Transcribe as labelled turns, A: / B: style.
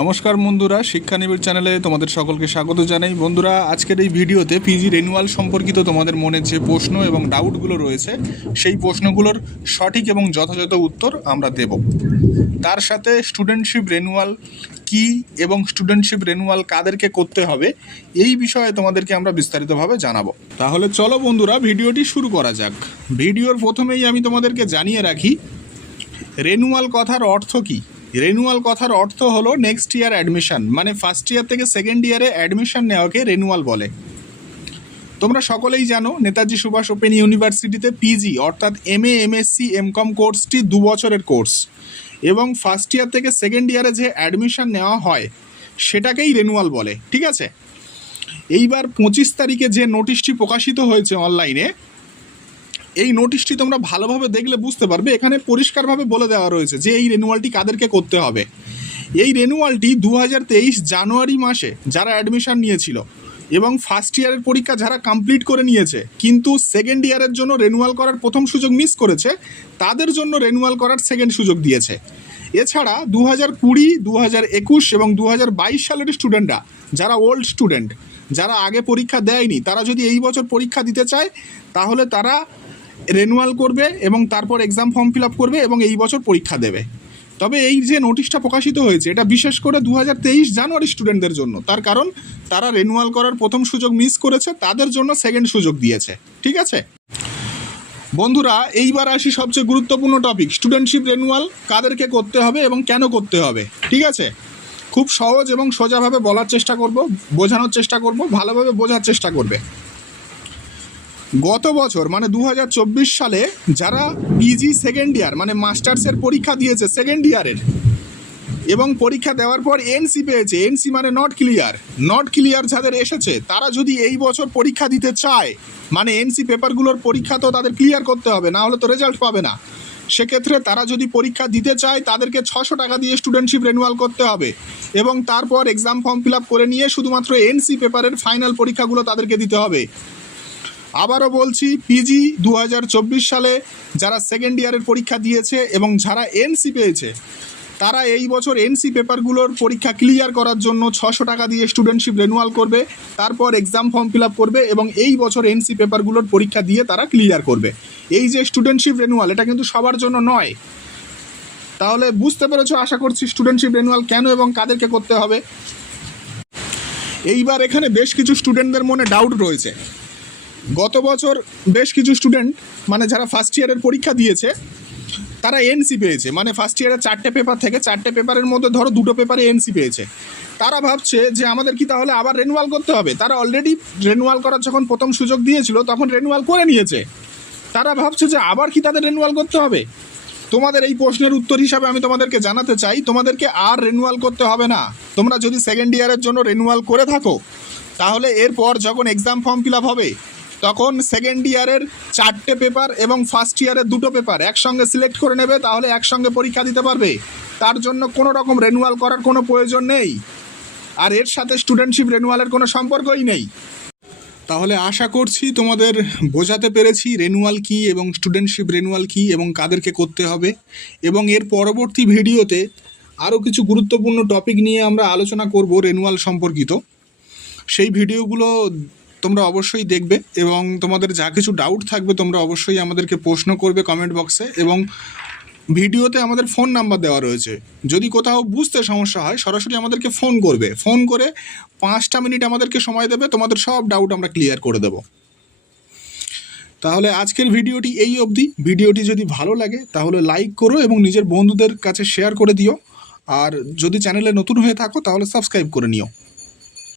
A: নমস্কার বন্ধুরা শিক্ষানিবিড় চ্যানেলে তোমাদের সকলকে স্বাগত জানাই। বন্ধুরা, আজকের এই ভিডিওতে পিজি রেনুয়াল সম্পর্কিত তোমাদের মনে যে প্রশ্ন এবং ডাউটগুলো রয়েছে, সেই প্রশ্নগুলোর সঠিক এবং যথাযথ উত্তর আমরা দেব। তার সাথে স্টুডেন্টশিপ রেনুয়াল কি এবং স্টুডেন্টশিপ রেনুয়াল কাদেরকে করতে হবে, এই বিষয়ে তোমাদেরকে আমরা বিস্তারিতভাবে জানাব। তাহলে চলো বন্ধুরা, ভিডিওটি শুরু করা যাক। ভিডিওর প্রথমেই আমি তোমাদেরকে জানিয়ে রাখি রেনুয়াল কথার অর্থ কি? রেনুয়াল কথার অর্থ হলো নেক্সট ইয়ার অ্যাডমিশন মানে ফার্স্ট ইয়ার থেকে সেকেন্ড ইয়ারে অ্যাডমিশন নেওয়াকে রেনুয়াল বলে। তোমরা সকলেই জানো, নেতাজি সুভাষ ওপেন ইউনিভার্সিটিতে পিজি অর্থাৎ এম এ এমএসসি এমকম কোর্সটি দু বছরের কোর্স এবং ফার্স্ট ইয়ার থেকে সেকেন্ড ইয়ারে যে অ্যাডমিশন নেওয়া হয়, সেটাকেই রেনুয়াল বলে, ঠিক আছে? এইবার পঁচিশ তারিখে যে নোটিশটি প্রকাশিত হয়েছে অনলাইনে এই নোটিশটি তোমরা ভালোভাবে দেখলে বুঝতে পারবে। এখানে পরিষ্কারভাবে বলে দেওয়া রয়েছে যে এই রেনুয়ালটি কাদেরকে করতে হবে। এই রেনুয়ালটি দু হাজার তেইশ জানুয়ারি মাসে যারা অ্যাডমিশন নিয়েছিল এবং ফার্স্ট ইয়ারের পরীক্ষা যারা কমপ্লিট করে নিয়েছে, কিন্তু সেকেন্ড ইয়ারের জন্য রেনুয়াল করার প্রথম সুযোগ মিস করেছে, তাদের জন্য রেনুয়াল করার সেকেন্ড সুযোগ দিয়েছে। এছাড়া দু হাজার কুড়ি দু হাজার একুশ এবং দু হাজার বাইশ সালের স্টুডেন্টরা যারা ওল্ড স্টুডেন্ট যারা আগে পরীক্ষা দেয়নি, তারা যদি এই বছর পরীক্ষা দিতে চায়, তাহলে তারা রেনুয়াল করবে এবং তারপর এক্সাম ফর্ম ফিল আপ করবে এবং এই বছর পরীক্ষা দেবে। তবে এই যে নোটিশটা প্রকাশিত হয়েছে, এটা বিশেষ করে দু হাজার তেইশ জানুয়ারি স্টুডেন্টদের জন্য। তার কারণ, তারা রেনুয়াল করার প্রথম সুযোগ মিস করেছে, তাদের জন্য সেকেন্ড সুযোগ দিয়েছে। ঠিক আছে? বন্ধুরা, এইবার আসি সবচেয়ে গুরুত্বপূর্ণ টপিক স্টুডেন্টশিপ রেনুয়াল কাদেরকে করতে হবে এবং কেন করতে হবে। ঠিক আছে? খুব সহজ এবং সোজাভাবে বলার চেষ্টা করব, বোঝানোর চেষ্টা করব, ভালোভাবে বোঝার চেষ্টা করবে। গত বছর মানে দু হাজার চব্বিশ সালে, যারা পিজি সেকেন্ড ইয়ার মানে মাস্টার্সের পরীক্ষা দিয়েছে সেকেন্ড ইয়ারের এবং পরীক্ষা দেওয়ার পর এনসি পেয়েছে এনসি মানে নট ক্লিয়ার নট ক্লিয়ার যাদের এসেছে, তারা যদি এই বছর পরীক্ষা দিতে চায় মানে এনসি পেপারগুলোর পরীক্ষা তো তাদের ক্লিয়ার করতে হবে, না হলে তো রেজাল্ট পাবে না। সেক্ষেত্রে তারা যদি পরীক্ষা দিতে চায়, তাদেরকে ছশো টাকা দিয়ে স্টুডেন্টশিপ রেনুয়াল করতে হবে, এবং তারপর এক্সাম ফর্ম ফিল আপ করে নিয়ে শুধুমাত্র এনসি পেপারের ফাইনাল পরীক্ষাগুলো তাদেরকে দিতে হবে। আবারও বলছি পিজি দু হাজার চব্বিশ সালে যারা সেকেন্ড ইয়ারের পরীক্ষা দিয়েছে এবং যারা এনসি পেয়েছে, তারা এই বছর এনসি পেপারগুলোর পরীক্ষা ক্লিয়ার করার জন্য ছশো টাকা দিয়ে স্টুডেন্টশিপ রেনুয়াল করবে, তারপর এক্সাম ফর্ম ফিল আপ করবে এবং এই বছর এনসি পেপারগুলোর পরীক্ষা দিয়ে তারা ক্লিয়ার করবে। এই যে স্টুডেন্টশিপ রেনুয়াল এটা কিন্তু সবার জন্য নয়। তাহলে বুঝতে পেরেছ, আশা করছি স্টুডেন্টশিপ রেনুয়াল কেন এবং কাদেরকে করতে হবে? এইবার এখানে বেশ কিছু স্টুডেন্টদের মনে ডাউট রয়েছে। গত বছর বেশ কিছু স্টুডেন্ট মানে যারা ফার্স্ট ইয়ারের পরীক্ষা দিয়েছে, তারা এনসি পেয়েছে। মানে ফার্স্ট ইয়ারের চারটে পেপার থেকে চারটে পেপারের মধ্যে ধরো দুটো পেপারে এনসি পেয়েছে। তারা ভাবছে যে আমাদের কি তাহলে আবার রেনুয়াল করতে হবে? তারা অলরেডি রেনুয়াল করার যখন প্রথম সুযোগ দিয়েছিল, তখন রেনুয়াল করে নিয়েছে। তারা ভাবছে যে আবার কি তাদের রেনুয়াল করতে হবে? তোমাদের এই প্রশ্নের উত্তর হিসাবে আমি তোমাদেরকে জানাতে চাই, তোমাদেরকে আর রেনুয়াল করতে হবে না। তোমরা যদি সেকেন্ড ইয়ারের জন্য রেনুয়াল করে থাকো, তাহলে এরপর যখন এক্সাম ফর্ম ফিল আপ হবে তখন সেকেন্ড ইয়ারের চারটে পেপার এবং ফার্স্ট ইয়ারের দুটো পেপার একসঙ্গে সিলেক্ট করে নেবে, তাহলে একসঙ্গে পরীক্ষা দিতে পারবে। তার জন্য কোনো রকম রেনুয়াল করার কোনো প্রয়োজন নেই। আর এর সাথে স্টুডেন্টশিপ রেনুয়ালের কোনো সম্পর্কই নেই। তাহলে আশা করছি তোমাদের বোঝাতে পেরেছি রেনুয়াল কি এবং স্টুডেন্টশিপ রেনুয়াল কি এবং কাদেরকে করতে হবে। এবং এর পরবর্তী ভিডিওতে আরও কিছু গুরুত্বপূর্ণ টপিক নিয়ে আমরা আলোচনা করব রেনুয়াল সম্পর্কিত। সেই ভিডিওগুলো তোমরা অবশ্যই দেখবে এবং তোমাদের যা কিছু ডাউট থাকবে তোমরা অবশ্যই আমাদেরকে প্রশ্ন করবে কমেন্ট বক্সে এবং ভিডিওতে আমাদের ফোন নাম্বার দেওয়া রয়েছে। যদি কোথাও বুঝতে সমস্যা হয়, সরাসরি আমাদেরকে ফোন করবে। ফোন করে পাঁচটা মিনিট আমাদেরকে সময় দেবে, তোমাদের সব ডাউট আমরা ক্লিয়ার করে দেব। তাহলে আজকের ভিডিওটি এই অবধি। ভিডিওটি যদি ভালো লাগে, তাহলে লাইক করো এবং নিজের বন্ধুদের কাছে শেয়ার করে দিও। আর যদি চ্যানেলে নতুন হয়ে থাকো, তাহলে সাবস্ক্রাইব করে নিও।